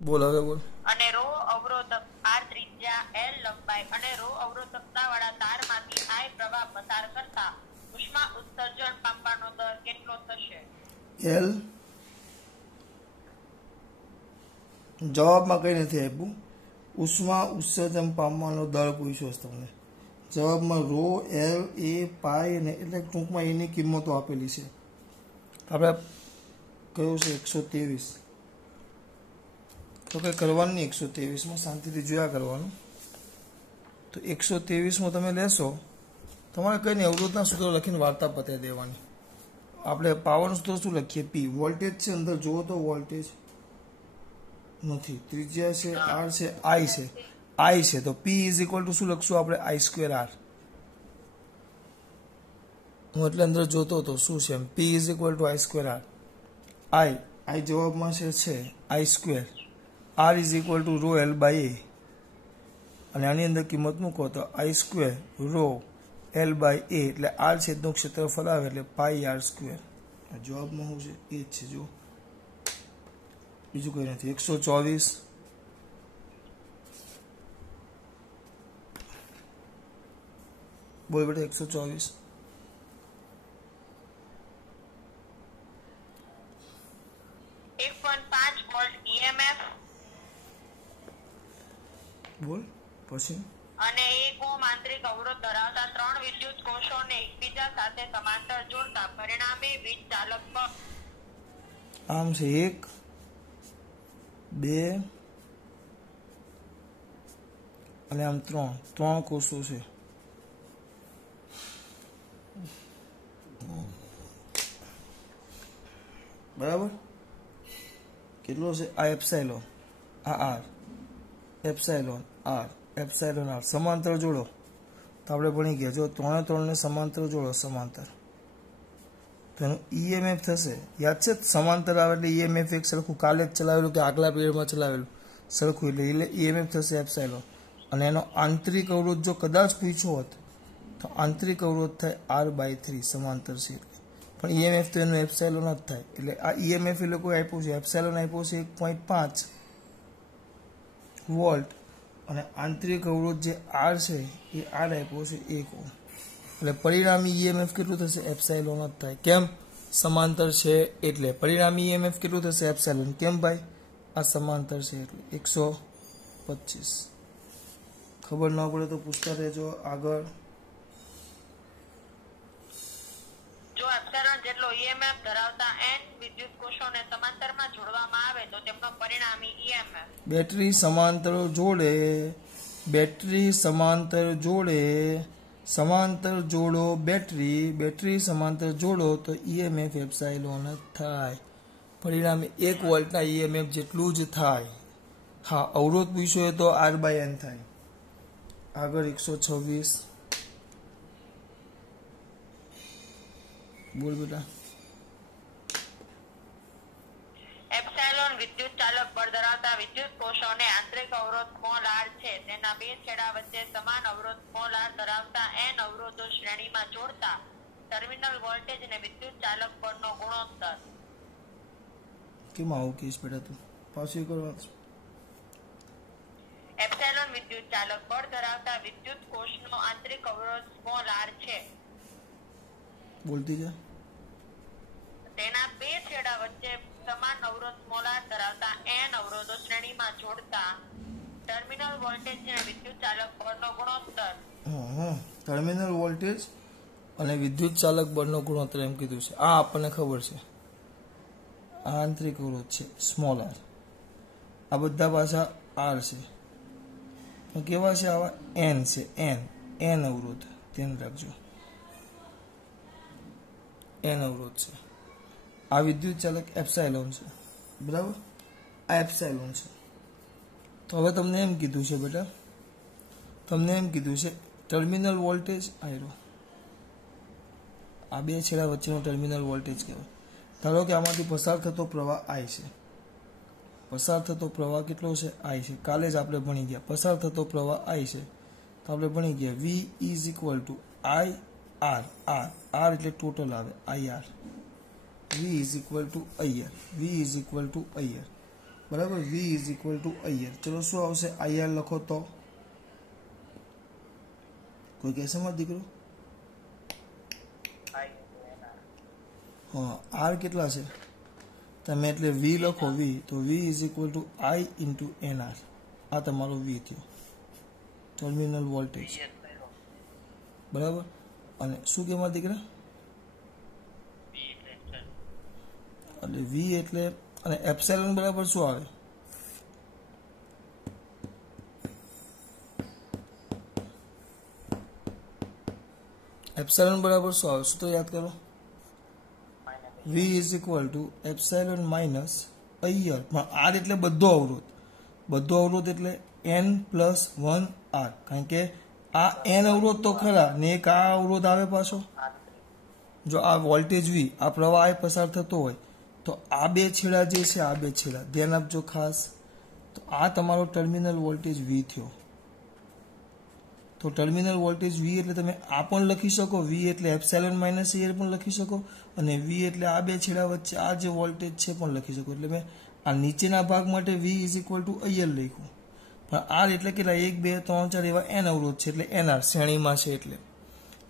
બોલ હવે બોલ. અને રો અવરોધક આર ત્રિજ્યા એલ લંબાઈ અને રો અવરોધકતા વાળા તારમાંથી આઈ પ્રવાહ પસાર કરતા ઉષ્મા ઉત્સર્જન પામવાનો દર કેટલો થશે? એલ જવાબમાં કઈ નથી આપ્યું. ઉષ્મા ઉત્સર્જન પામવાનો દર પૂછ્યો છે તમને. જવાબમાં રો એલ એ પાઈ અને એટલે ટૂંકમાં એની કિંમતો આપેલી છે. આપણે કયું છે 123. તો કંઈ કરવાનું નહીં. 123માં શાંતિથી જોયા કરવાનું. તો 123માં તમે લેશો, તમારે કંઈ નહીં, અવરોધના સૂત્રો લખીને વાર્તા પતાવી દેવાની. આપણે પાવરનું સૂત્ર શું લખીએ? પી. વોલ્ટેજ છે, અંદર જુઓ તો વોલ્ટેજ નથી. ત્રિજ્યા છે, આર છે, આઈ છે. આઈ છે તો પી ઇઝ ઇક્વલ ટુ શું લખશું આપણે? I square R. હું એટલે અંદર જોતો હતો શું છે. P is equal to I square R. I જવાબમાં છે I square. R is equal to rho L by A. અને આની અંદર કિંમત મૂકો તો I square rho L by A એટલે આર છેદનું ક્ષેત્રફળ આવે એટલે પાઈ આર સ્ક્વેર. જવાબમાં શું છે? એ જ છે. જો બીજું કંઈ નથી. 124. બોલ બેટા. 124 1.5 વોલ્ટ ઈએમએફ બોલ પછી. અને 1 ઓહ્મ આંતરિક અવરોધ ધરાવતા 3 વિદ્યુત કોષોને એકબીજા સાથે સમાંતર જોડતા પરિણામે વીજ ચાલક પર આમ છે 1 2 અને આમ 3 કોષો છે. બરાબર. કેટલો છે? આ એપ્સાઇલોન, આ R, epsilon R, epsilon R. સમાંતર જોડો તો આપણે ભણી ગયા. જો 3 ને સમાંતર જોડો, સમાંતર, તો એનું ઈએમએફ થશે. યાદ છે? સમાંતર આવે એટલે ઈએમએફ એક સરખું. કાલે જ ચલાવેલું કે આગલા પીરિયડમાં ચલાવેલું સરખું, એટલે ઈએમએફ થશે એપ્સાઇલોન. અને એનો આંતરિક અવરોધ જો કદાચ પૂછ્યો હોત તો આંતરિક અવરોધ થાય R/3. સમાંતર છે પણ ઈએમએફ તો એનું એપ્સાઇલોન જ થાય. એટલે આ ઈએમએફ એ લોકોએ આપ્યું છે, એપ્સાઇલોન આપ્યો છે 1.5 વોલ્ટ. અને આંતરિક અવરોધ જે આર છે એ આર આપ્યો છે 1 ઓહ્મ. એટલે પરિણામી ઈએમએફ કેટલું થશે? એપ્સાઇલોન જ થાય. કેમ? સમાંતર છે એટલે. પરિણામી ઈએમએફ કેટલું થશે? એપ્સાઇલોન. કેમ ભાઈ? આ સમાંતર છે એટલે 125. ખબર ન પડે તો પૂછતા રહેજો. આગળ. જો એપ્સિલોન જેટલો ઈએમએફ ધરાવતા n વિદ્યુત કોષોને સમાંતરમાં જોડવામાં આવે તો તેમનો પરિણામી ઈએમએફ. બેટરી સમાંતર જોડે, બેટરી સમાંતર જોડે, સમાંતર જોડો બેટરી, બેટરી સમાંતર જોડો તો ઈએમએફ એપ્સાઇલોન જ થાય. પરિણામે 1 વોલ્ટના ઈએમએફ જેટલું જ થાય. હા, અવરોધ પૂછ્યો તો R/N થાય. આગળ 126. બોલ બેટા. એપ્સિલોન વિદ્યુત ચાલક બળ ધરાવતા વિદ્યુત કોષોને આંતરિક અવરોધ r છે તેના બે છેડા વચ્ચે સમાન અવરોધ r ધરાવતા n અવરોધો શ્રેણીમાં જોડતા ટર્મિનલ વોલ્ટેજ અને વિદ્યુત ચાલક બળનો ગુણોત્તર. કેમ આવું કહીશ બેટા તું? પાછું કરવા. એપ્સિલોન વિદ્યુત ચાલક બળ ધરાવતા વિદ્યુત કોષનો આંતરિક અવરોધ r છે. બોલતી જા. તેના બે છેડા વચ્ચે સમાન અવરોધ r ધરાવતા n અવરોધો શ્રેણીમાં જોડતા ટર્મિનલ વોલ્ટેજ અને વિદ્યુત ચાલક બળનો ગુણોત્તર. ટર્મિનલ વોલ્ટેજ અને વિદ્યુત ચાલક બળનો ગુણોત્તર એમ કીધું છે. આ આપણને ખબર છે. આંતરિક અવરોધ છે સ્મોલ આર. આ બધા પાછા આર છે. કેવા છે આવા? એન છે. એન અવરોધ. ધ્યાન રાખજો. એન અવરોધ છે. આ વિદ્યુત ચાલક એપ્સાઇલોન છે. બરાબર. આ એપ્સાઇલોન છે. તો હવે તમને એમ કીધું છે બેટા, તમને એમ કીધું છે ટર્મિનલ વોલ્ટેજ આયરો. આ બે છેડા વચ્ચેનો ટર્મિનલ વોલ્ટેજ કહેવાય. ધારો કે આમાંથી પસાર થતો પ્રવાહ I છે. પસાર થતો પ્રવાહ કેટલો છે? I છે. કાલે જ આપણે ભણી ગયા. પસાર થતો પ્રવાહ I છે તો આપણે ભણી ગયા V is equal to I R. R એટલે ટોટલ આવે IR. V is equal to IR. V is equal to IR. બરાબર. V is equal to IR. ચલો શું આવશે? IR લખો તો કોઈ કહેશે મારો દીકરો? હા, આર કેટલા છે તમે એટલે વી લખો વી, તો V is equal to I into NR. આ તમારો વી થયો, ટર્મિનલ વોલ્ટેજ. બરાબર. અને શું કે મારા દીકરા? એટલે વી એટલે અને એપ્સિલોન બરાબર શું આવે? એપ્સિલોન બરાબર શું આવે? શું તો યાદ કરો. V is equal to epsilon minus IR. પણ આર એટલે બધો અવરોધ. બધો અવરોધ એટલે N+1 R. કારણ કે આ N અવરોધ તો ખરા ને એક આ અવરોધ આવે પાછો. જો આ વોલ્ટેજ વી, આ પ્રવાહ I પસાર થતો હોય તો આ બે છેડા જે છે, આ બે છેડા ધ્યાન આપજો ખાસ. તો આ તમારો ટર્મિનલ વોલ્ટેજ વી થયો. તો ટર્મિનલ વોલ્ટેજ વી એટલે તમે આ પણ લખી શકો, વી એટલે એપ્સિલોન માઇનસ IR પણ લખી શકો, અને વી એટલે આ બે છેડા વચ્ચે આ જે વોલ્ટેજ છે પણ લખી શકો. એટલે મેં આ નીચેના ભાગ માટે V is equal to IR લખ્યું. પણ આર એટલે કેટલા? 1 2 3 4 એવા N અવરોધ છે એટલે NR શ્રેણીમાં છે એટલે.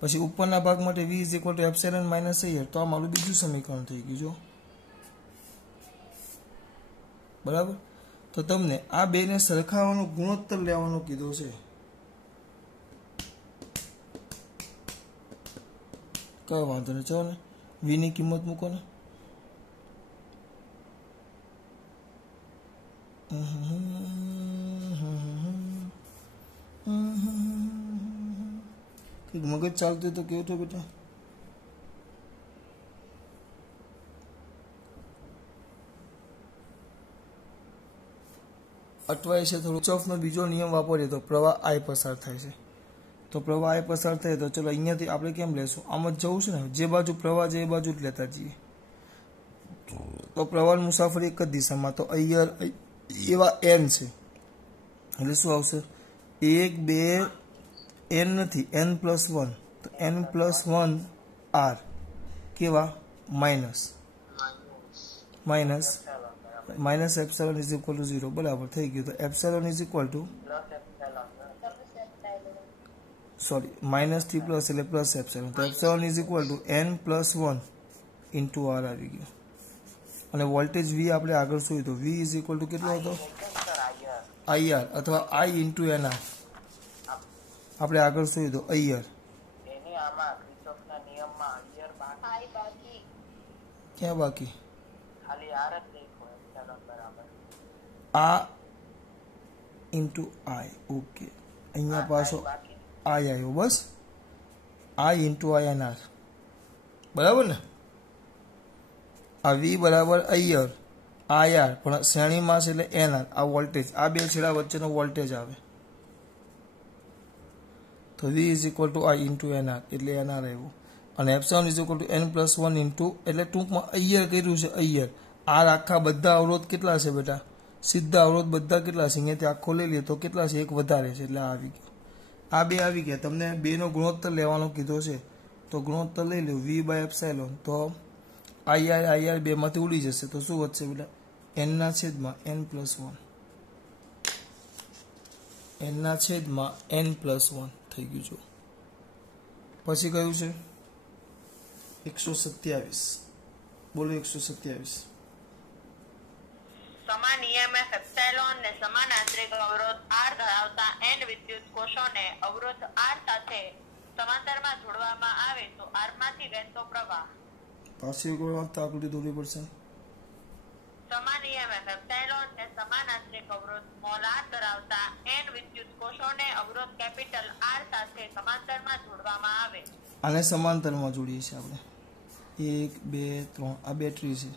પછી ઉપરના ભાગ માટે V is equal to epsilon minus IR. તો આ મારું બીજું સમીકરણ થઈ ગયું. જો બરાબર. તો તમને આ બેને સરખાવવાનો ગુણોત્તર લેવાનો કીધો છે. કયો વાંધો નહીં, ચલો ને વી ની કિંમત મૂકો ને. કંઈક મગજ ચાલતું તો કેવું થયું બેટા? અટવાય છે થોડું. કિર્ચોફનો બીજો નિયમ વાપરીએ તો પ્રવાહ I પસાર થાય છે. તો પ્રવાહ I પસાર થાય તો ચલો અહીંયાથી આપણે કેમ લેશું? આમ જ જવું છે ને, જે બાજુ પ્રવાહ છે એ બાજુ જ લેતા જઈએ. તો પ્રવાહ મુસાફરી એક જ દિશામાં. તો IR એવા N છે એટલે શું આવશે? 1 2 N નથી, N+1. તો N+1 R કેવા? Minus epsilon is equal two 0. બરાબર થઈ ગયું. તો epsilon is equal two sorry minus થી પ્લસ એટલે પ્લસ એપ્સિલોન. તો epsilon is equal to N+1 into R આવી ગયું. અને વોલ્ટેજ વી આપણે આગળ શું હતું? વી ઇઝ ઇક્વલ ટુ કેટલો હતો? IR અથવા I ઇન્ટુ NR. આપણે આગળ શું હતું? IR. ક્યાં બાકી? આ ઇન્ટુ I. ઓકે, અહીંયા પાછો I આવ્યો. બસ I ઇન્ટુ INR. બરાબર ને? આ વી બરાબર IR પણ શ્રેણીમાં છે એટલે NR. આ વોલ્ટેજ, આ બે છેડા વચ્ચેનો વોલ્ટેજ આવે. તો V is equal to I into NR એટલે NR આવ્યું. અને epsilon is equal to N+1 into એટલે ટૂંકમાં IR કર્યું છે. IR આર આખા બધા અવરોધ કેટલા છે બેટા? સીધા અવરોધ બધા કેટલા છે? અહીંયાથી આખો લઈ લઈએ તો કેટલા છે? એક વધારે છે એટલે આ આવી ગયું. આ બે આવી ગયા. તમને બેનો ગુણોત્તર લેવાનો કીધો છે તો ગુણોત્તર લઈ લો વી બાય એપ્સિલોન. તો IR બે માંથી ઉડી જશે તો શું વધશે બેટા? N/N+1. N/N+1 થઈ ગયું. જો પછી કયું છે? 127. બોલો 127. સમાન EMF એપ્સિલોન ને સમાન આંતરિક અવરોધ R ધરાવતા N વિદ્યુત કોષોને અવરોધ R સાથે સમાંતરમાં જોડવામાં આવે તો R માંથી વહેતો પ્રવાહ. પાછી એક વાત આકૃતિ દોરવી પડશે. સમાન EMF એપ્સિલોન ને સમાન આંતરિક અવરોધ r ધરાવતા N વિદ્યુત કોષોને અવરોધ કેપિટલ R સાથે સમાંતરમાં જોડવામાં આવે. આને સમાંતરમાં જોડીએ છીએ આપણે. 1 2 3 આ બેટરી છે.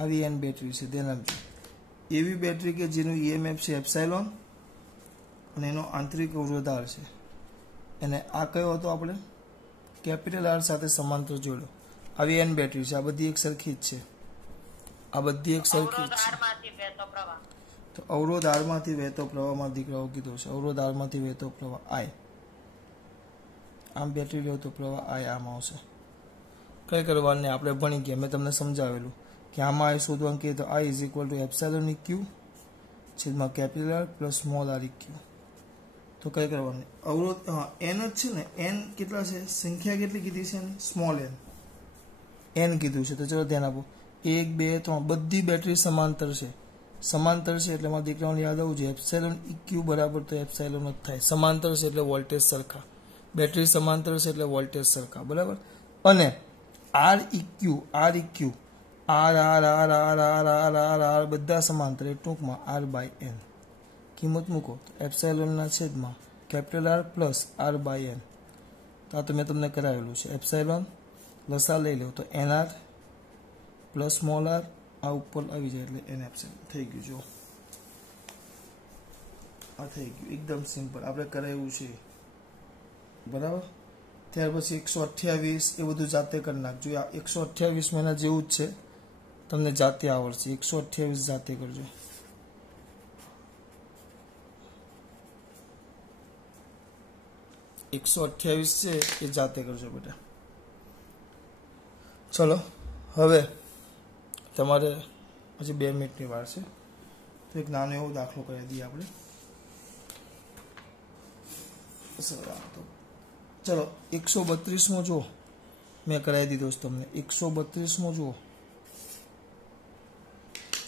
આવી N બેટરી છે. ધ્યાન એવી બેટરી કે જેનું EMF છે એપ્સિલોન અને એનો આંતરિક અવરોધ R છે. અને આ કયો હતો? આપણે કેપિટલ R સાથે સમાંતર જોડ્યો. આવી N બેટરી છે. આ બધી એક સરખી જ છે. આ બધી એક સરખી જ છે. તો અવરોધ R માંથી વહેતો પ્રવાહમાં દીકરાઓ કીધો છે. અવરોધ R માંથી વહેતો પ્રવાહ I. આમ બેટરી લો તો પ્રવાહ I આમ આવશે. કઈ કરવાનું આપણે ભણી ગયા, મેં તમને સમજાવેલું. કે આમાં આઈ શોધવાનું કહીએ તો I is equal to epsilon EQ છેદમાં capital R plus small r EQ. તો કઈ કરવાનું અવરોધ એન જ છે ને, એન કેટલા છે, સંખ્યા કેટલી કીધી છે, સ્મોલ એન કીધું છે. તો ચલો ધ્યાન આપો, 1 2 3 બધી બેટરી સમાંતર છે. સમાંતર છે એટલે મારા દીકરાઓને યાદ આવવું જોઈએ, એપ્સાઇલોન ઇક્યુ બરાબર તો એપ્સાઇલોન જ થાય. સમાંતર છે એટલે વોલ્ટેજ સરખા, બેટરી સમાંતર છે એટલે વોલ્ટેજ સરખા, બરાબર. અને આર ઇક્યુ R R R R R R R R બધા સમાંતર, એ ટૂંકમાં આર બાય એન. કિંમત મૂકો તો એપ્સાઇલોનના છેદમાં capital R plus R by N. તો આ તો મેં તમને કરાવેલું છે. એપ્સાઇલોન લસા લઈ લો તો N R plus small R, આ ઉપર આવી જાય એટલે એન એપ્સાઇલોન થઈ ગયું. જો આ થઈ ગયું, એકદમ સિમ્પલ આપણે કરાવ્યું છે, બરાબર. ત્યાર પછી 128 એ બધું જાતે કરી નાખજો. આ 128 મહિના જેવું જ છે, તમને જાતે આવડશે. 128 જાતે કરજો. છે એ જાતે કરજો બેટા. ચલો હવે તમારે હજી 2 મિનિટની વાર છે, તો એક નાનો એવો દાખલો કરી દઈએ આપણે. ચલો 132માં જુઓ, મેં કરાવી દીધો છે તમને. 132માં જુઓ,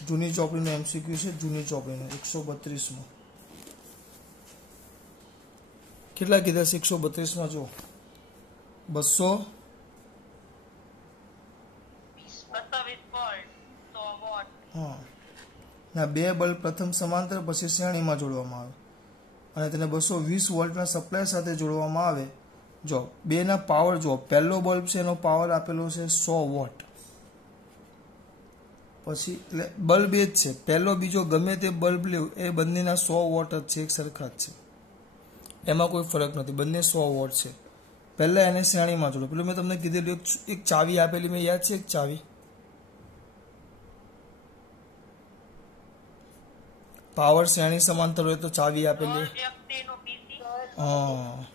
જૂની ચોપડીનો MCQ છે, જૂની ચોપડીનો 132માં કેટલા કીધા છે? 132માં જુઓ 200 હા ના 2 બલ્બ પ્રથમ સમાંતર પછી શ્રેણીમાં જોડવામાં આવે અને તેને 220 વોલ્ટના સપ્લાય સાથે જોડવામાં આવે. જો બેના પાવર જો, પહેલો બલ્બ છે એનો પાવર આપેલો છે 100 વોટ. પછી એટલે બલ્બ એ જ છે, પહેલો બીજો ગમે તે બલ્બ લેવું એ બંનેના 100 વોટ જ છે, એક સરખા જ છે, એમાં કોઈ ફરક નથી, બંને 100 વોટ છે. પહેલા એને શ્રેણીમાં જોડો. પેલું મેં તમને કીધેલું એક ચાવી આપેલી, મેં યાદ છે એક ચાવી, પાવર શ્રેણી સમાંતર હોય તો ચાવી આપેલી. હા,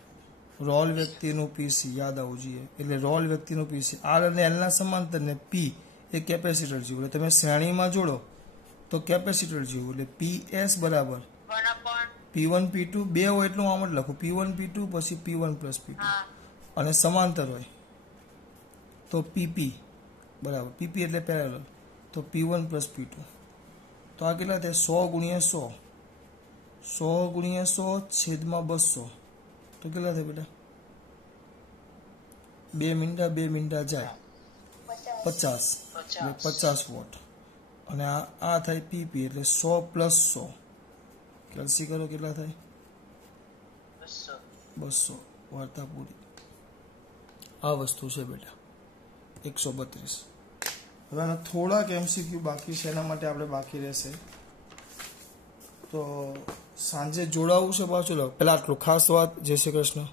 રોલ વ્યક્તિનું પીસી યાદ આવવું જોઈએ. એટલે રોલ વ્યક્તિનું પીસી આર અને એલ ના સમાંતર ને પી એ કેપેસિટર જેવું. એટલે તમે શ્રેણીમાં જોડો તો કેપેસિટર જેવું. એટલે PS બરાબર P1 P2 બે હોય એટલું આમ જ લખું, P1 P2 પછી P1 પ્લસ P2. અને સમાંતર હોય તો PP બરાબર, PP એટલે પેરેલલ, તો P1 પ્લસ P2. તો આ કેટલા થાય? 100 ગુણ્યા 100, 100 ગુણ્યા 100 છેદમાં 200. તો કેટલા થાય બેટા? 2 મિનિટા જાય 50, એટલે 50 વોટ. અને આ થાય PP એટલે 100 પ્લસ 100, કેલ્સી કરો કેટલા થાય? 200. વાર્તા પૂરી. આ વસ્તુ છે બેટા 132. હવે આના થોડાક MCQ બાકી છે, એના માટે આપણે બાકી રહેશે. તો સાંજે જોડાવું છે પાછું. પેલા આટલું ખાસ વાત. જય શ્રી કૃષ્ણ.